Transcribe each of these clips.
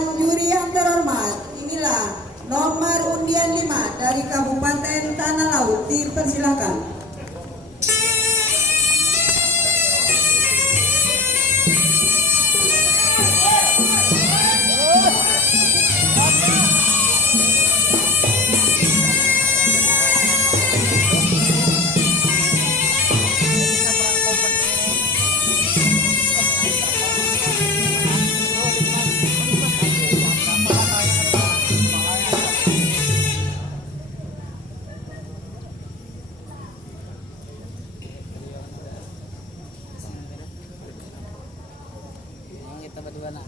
Dewan Juri yang terhormat, inilah nomor undian 5 dari Kabupaten Tanah Laut. Dipersilakan. Kita berdua nak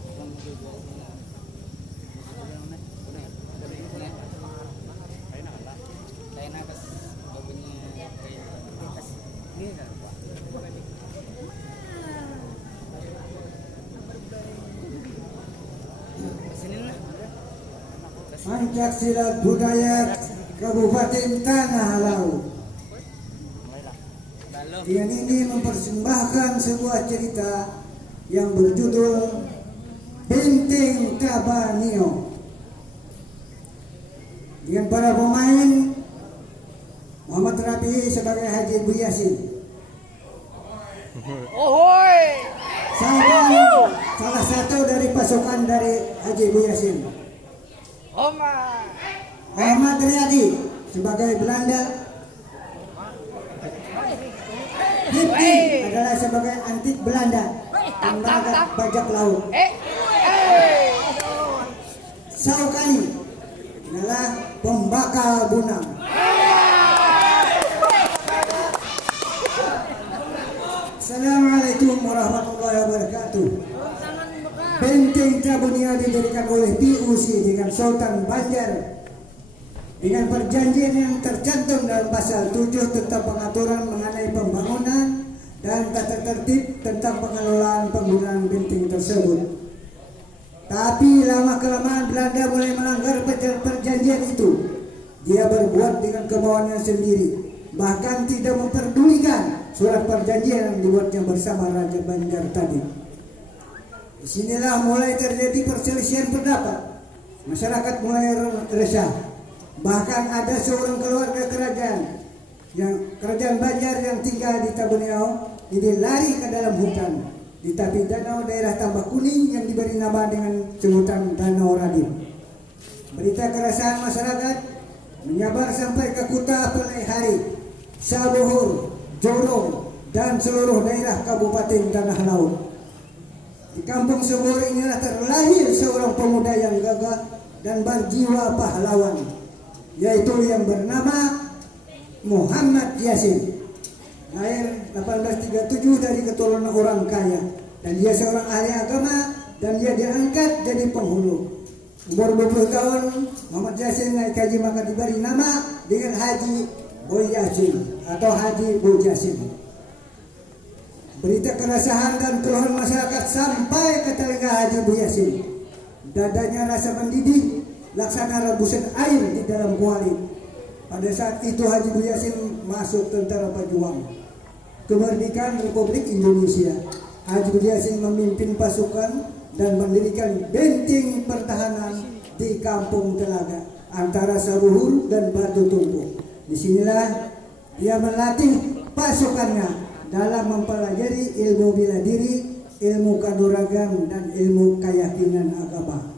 Pancasila budaya Kabupaten Tanah Laut. Yang ini mempersembahkan sebuah cerita yang berjudul Benteng Tabanio dengan para pemain Muhammad Rafi sebagai Haji Bu Yasin, salah satu dari pasukan dari Haji Bu Yasin. Ahmad Riyadi sebagai Belanda. Hipki adalah sebagai antik Belanda, tembaga bajak laut. Saukani adalah pembakar bunang. Assalamualaikum warahmatullahi wabarakatuh. Benteng Tabanio didirikan oleh PUC dengan Sultan Banjar dengan perjanjian yang tercantum dalam pasal 7 tentang pengaturan mengenai pembangunan dan tata tertib tentang pengelolaan penggunaan benteng tersebut. Tapi lama-kelamaan Belanda mulai melanggar perjanjian itu. Dia berbuat dengan kemauannya sendiri, bahkan tidak memperdulikan surat perjanjian yang dibuatnya bersama Raja Banjar tadi. Disinilah mulai terjadi perselisihan pendapat. Masyarakat mulai resah. Bahkan ada seorang keluarga kerajaan Banjar yang tinggal di Tabanio ini lari ke dalam hutan di tepi danau daerah Tambak Kuning yang diberi nama dengan sebutan Danau Radim. Berita keresahan masyarakat menyebar sampai ke Kuta Pelai, Sabuhur, Jorong, dan seluruh daerah Kabupaten Tanah Laut. Di kampung Subur inilah terlahir seorang pemuda yang gagah dan berjiwa pahlawan, yaitu yang bernama Muhammad Yasin. Lahir 1837 dari keturunan orang kaya, dan dia seorang ahli agama dan dia diangkat jadi penghulu. Umur 20 tahun Muhammad Yasin naik haji, maka diberi nama dengan Haji Bu Yasin atau Haji Bu Yasin. Berita keresahan dan keluhan masyarakat sampai ke telinga Haji Bu Yasin. Dadanya rasa mendidih laksana rebusan air di dalam kuali. Pada saat itu Haji Bu Yasin masuk tentara pejuang kemerdekaan Republik Indonesia. Haji Bu Yasin memimpin pasukan dan mendirikan benteng pertahanan di Kampung Telaga antara Sabuhur dan Batu Tumpuk. Disinilah dia melatih pasukannya dalam mempelajari ilmu bela diri, ilmu kanuragan, dan ilmu keyakinan agama.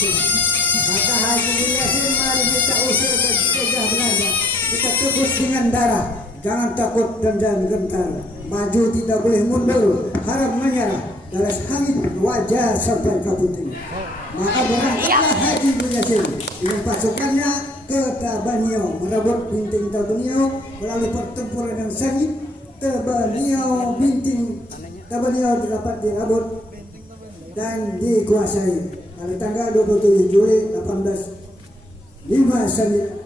Maka Haji Yasin mari kita usir ke penjajah Belanda. Kita tebus dengan darah. Jangan takut dan jangan gentar. Maju tidak boleh mundur. Harap menyerah. Dalam hangit wajah sampai ke putih. Maka berangkatlah Haji Yasin dengan pasukannya ke Tabanio, merebut binting Tabanio melalui pertempuran yang sengit. Tabanio dapat direbut dan dikuasai pada tanggal 27 Juli 1859.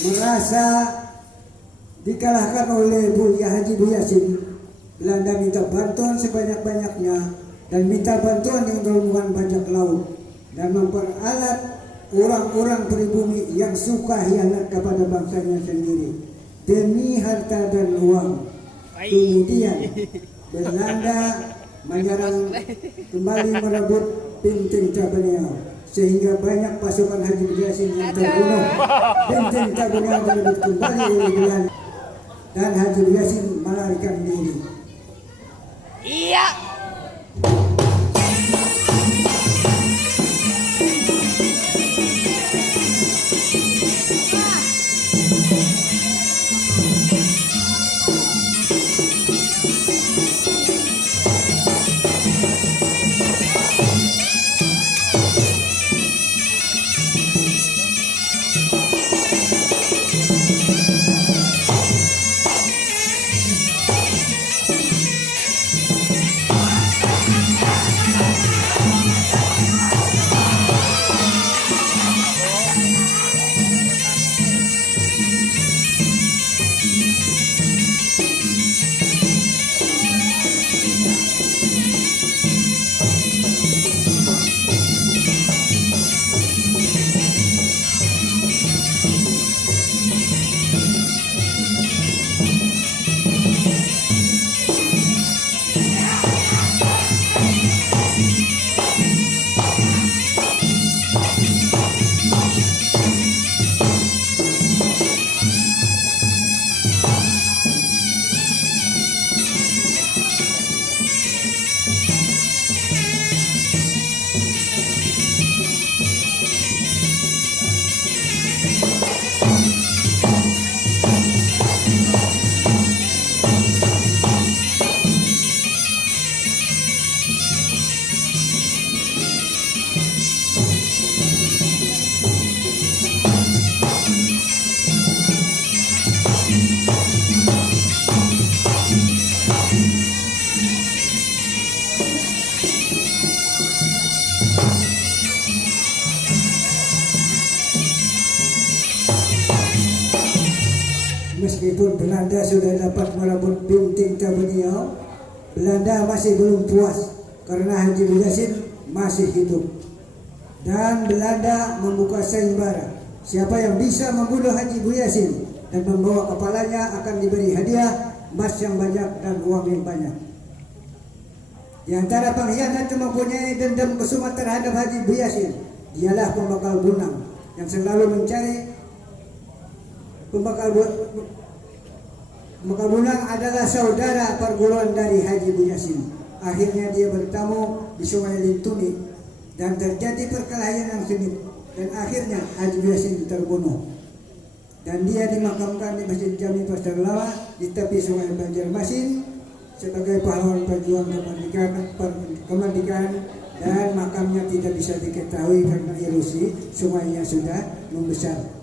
Merasa dikalahkan oleh Haji Yasin, Belanda minta bantuan sebanyak-banyaknya dan minta bantuan yang rombongan bajak laut dan memperalat orang-orang pribumi yang suka hianat kepada bangsanya sendiri demi harta dan uang. Kemudian Belanda menyerang kembali merebut Binting Tabanio sehingga banyak pasukan Haji Yasin yang terbunuh. Binting Tabanio direbut kembali oleh Belanda dan Haji Yasin melarikan diri. Iya. Belanda sudah dapat merebut Binting Tabuniau, Belanda masih belum puas karena Haji Bu Yasin masih hidup. Dan Belanda membuka sayembara. Siapa yang bisa membunuh Haji Bu Yasin dan membawa kepalanya akan diberi hadiah emas yang banyak dan uang yang banyak. Di antara pengkhianat yang mempunyai dendam kesumat terhadap Haji Bu Yasin, dialah pembakal Bunang yang selalu mencari pembakal Bunang adalah saudara perguruan dari Haji Bu Yasin. Akhirnya dia bertamu di Sungai Lintuni dan terjadi perkelahian yang sengit dan akhirnya Haji Bu Yasin terbunuh. Dan dia dimakamkan di Masjid Jami Pasar Lawa di tepi Sungai Banjarmasin sebagai pahlawan pejuang kemerdekaan, dan makamnya tidak bisa diketahui karena erosi, sungainya sudah membesar.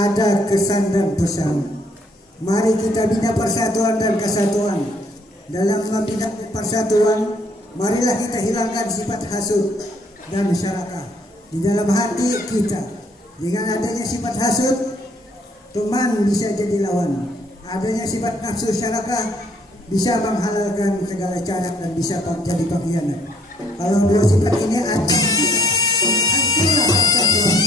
Ada kesan dan pesan. Mari kita bina persatuan dan kesatuan. Dalam membina persatuan, marilah kita hilangkan sifat hasut dan masyarakat di dalam hati kita. Dengan adanya sifat hasut, teman bisa jadi lawan. Adanya sifat nafsu syaraka bisa menghalalkan segala cara dan bisa jadi pengkhianat. Kalau dua sifat ini ada, hancurlah persatuan.